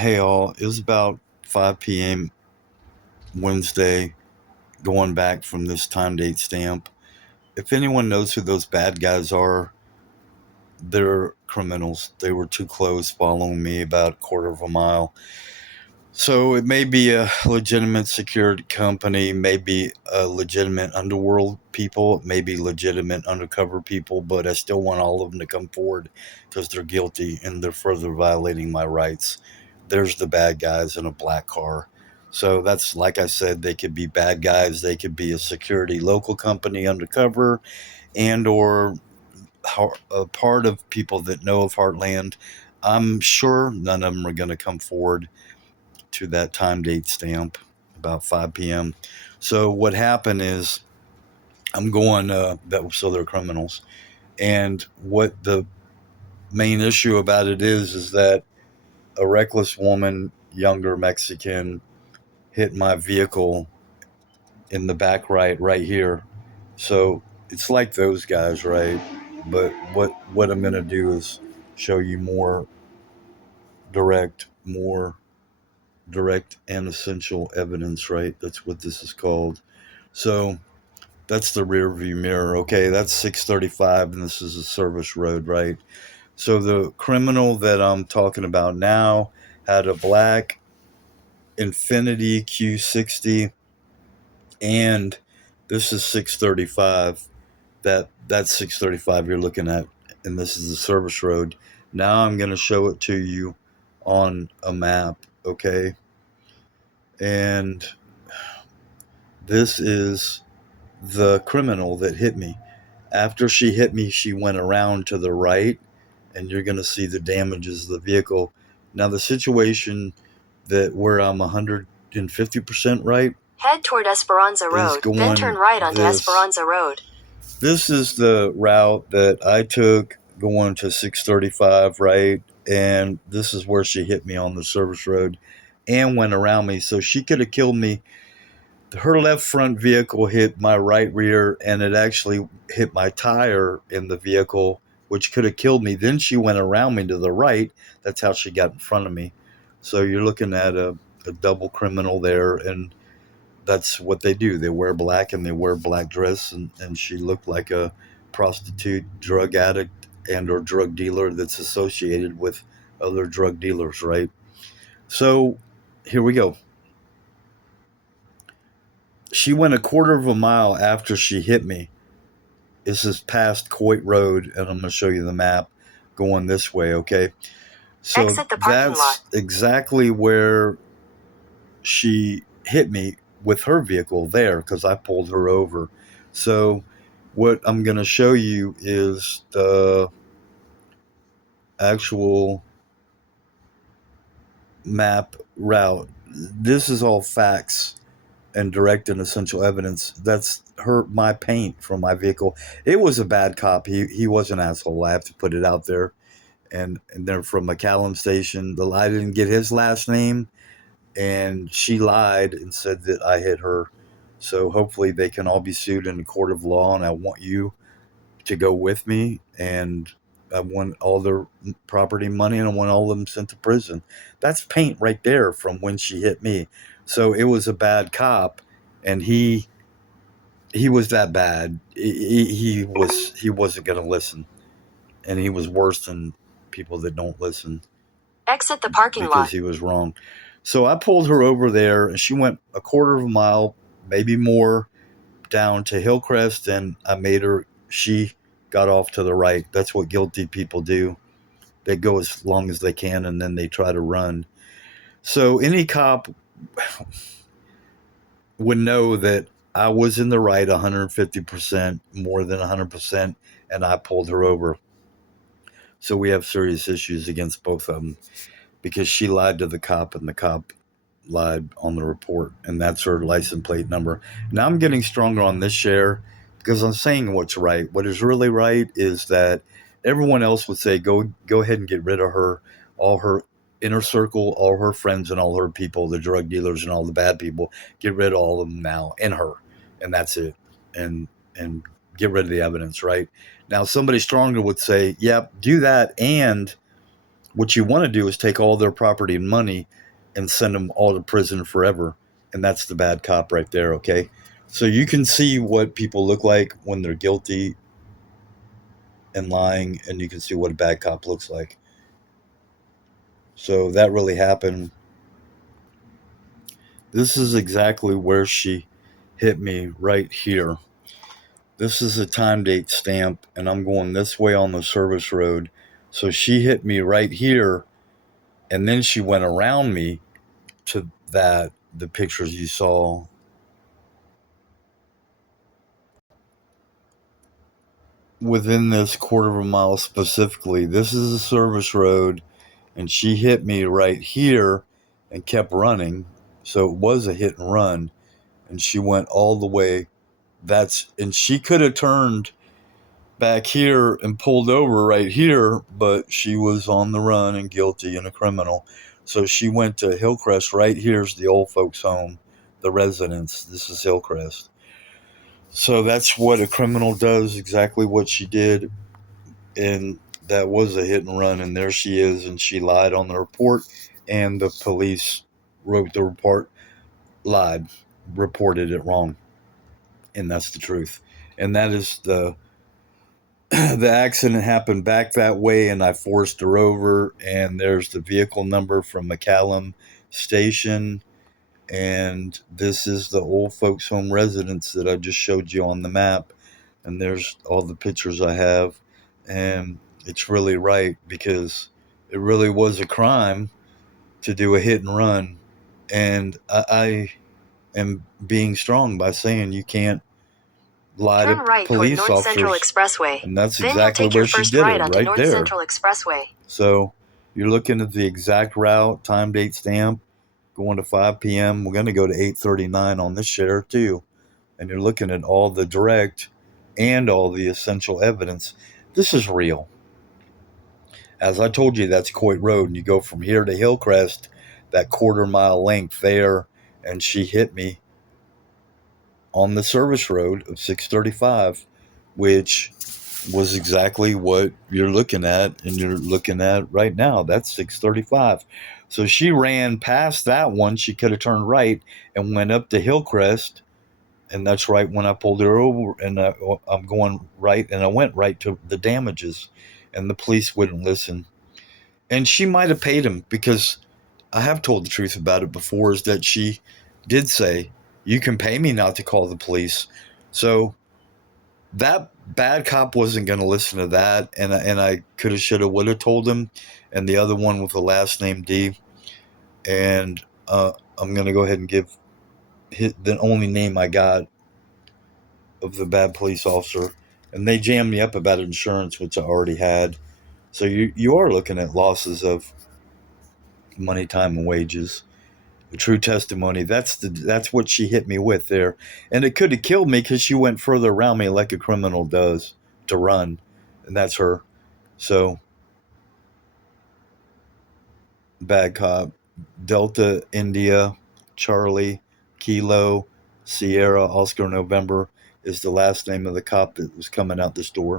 Hey all, it was about 5 p.m. Wednesday, going back from this time date stamp. If anyone knows who those bad guys are, they're criminals. They were too close following me about a quarter of a mile. So it may be a legitimate security company, maybe a legitimate underworld people, maybe legitimate undercover people, but I still want all of them to come forward because they're guilty and they're further violating my rights. There's the bad guys in a black car. So that's, like I said, they could be bad guys, they could be a security local company undercover, and or a part of people that know of Heartland. I'm sure none of them are going to come forward to that time date stamp about 5 p.m. So what happened is I'm going so they're criminals, and what the main issue about it is that a reckless woman, younger Mexican, hit my vehicle in the back right here. So it's like those guys, right? But what I'm gonna do is show you more direct and essential evidence, right? That's what this is called. So that's the rear view mirror. Okay, that's 635, and this is a service road, right? So the criminal that I'm talking about now had a black Infiniti Q60, and this is 635. That's 635 you're looking at, and this is the service road. Now I'm going to show it to you on a map, okay? And this is the criminal that hit me. After she hit me, she went around to the right, and you're going to see the damages of the vehicle. Now, the situation that where I'm 150% right, head toward Esperanza Road, then turn right onto Esperanza Road. This is the route that I took going to 635, right? And this is where she hit me on the service road and went around me. So she could have killed me. Her left front vehicle hit my right rear, and it actually hit my tire in the vehicle, which could have killed me. Then she went around me to the right. That's how she got in front of me. So you're looking at a double criminal there, and that's what they do. They wear black and they wear black dress, and she looked like a prostitute, drug addict, and or drug dealer that's associated with other drug dealers, right? So here we go. She went a quarter of a mile after she hit me. This is past Coit Road, and I'm going to show you the map going this way, okay? So exit the parking lot. Exactly where she hit me with her vehicle there, because I pulled her over. So what I'm going to show you is the actual map route. This is all facts and direct and essential evidence. That's my paint from my vehicle. It was a bad cop. He was an asshole. I have to put it out there. And they're from McCallum Station. I didn't get his last name, and she lied and said that I hit her. So hopefully they can all be sued in a court of law, and I want you to go with me, and I want all their property money, and I want all of them sent to prison. That's paint right there from when she hit me. So it was a bad cop, and he was that bad. He wasn't going to listen, and he was worse than people that don't listen. Exit the parking lot. Because he was wrong. So I pulled her over there, and she went a quarter of a mile, maybe more, down to Hillcrest, and she got off to the right. That's what guilty people do. They go as long as they can, and then they try to run. So any cop would know that I was in the right 150%, more than 100%, and I pulled her over. So we have serious issues against both of them, because she lied to the cop, and the cop lied on the report, and that's her license plate number. Now I'm getting stronger on this share because I'm saying what's right. What is really right is that everyone else would say, go ahead and get rid of her, all her inner circle, all her friends and all her people, the drug dealers and all the bad people. Get rid of all of them now, and her, and that's it. And get rid of the evidence, right? Now somebody stronger would say, yep, do that, and What you want to do is take all their property and money and send them all to prison forever. And that's the bad cop right there, okay? So you can see what people look like when they're guilty and lying, and you can see what a bad cop looks like. So that really happened. This is exactly where she hit me, right here. This is a time date stamp, and I'm going this way on the service road. So she hit me right here, and then she went around me to the pictures you saw. Within this quarter of a mile specifically, this is a service road, and she hit me right here and kept running. So it was a hit and run, and she went all the way. And she could have turned back here and pulled over right here, but she was on the run and guilty and a criminal. So she went to Hillcrest. Right here's the old folks' home, the residence. This is Hillcrest. So that's what a criminal does, exactly what she did. And that was a hit and run, and there she is, and she lied on the report, and the police wrote the report, lied, reported it wrong. And that's the truth. And that is the accident happened back that way, and I forced her over, and there's the vehicle number from McCallum Station, and this is the old folks home residence that I just showed you on the map, and there's all the pictures I have, and it's really right, because it really was a crime to do a hit and run, and I am being strong by saying you can't lie Turn to right police toward North Central officers. Expressway. And that's Then exactly you'll take where your she first did right it, onto right North there. Central Expressway. So you're looking at the exact route, time, date, stamp, going to 5 p.m. We're going to go to 8:39 on this share too. And you're looking at all the direct and all the essential evidence. This is real. As I told you, that's Coit Road, and you go from here to Hillcrest, that quarter-mile length there, and she hit me on the service road of 635, which was exactly what you're looking at, and you're looking at right now. That's 635. So she ran past that one. She could have turned right and went up to Hillcrest, and that's right when I pulled her over, and I'm going right, and I went right to the damages, and the police wouldn't listen. And she might have paid him, because I have told the truth about it before, is that she did say, you can pay me not to call the police. So that bad cop wasn't going to listen to that, and I could have, should have, would have told him. And the other one with the last name D, and I'm going to go ahead and give the only name I got of the bad police officer, and they jammed me up about insurance, which I already had. So you are looking at losses of money, time, and wages. The true testimony. That's what she hit me with there, and it could have killed me, because she went further around me like a criminal does to run, and that's her. So, bad cop, Delta India, Charlie, Kilo, Sierra, Oscar November is the last name of the cop that was coming out this door.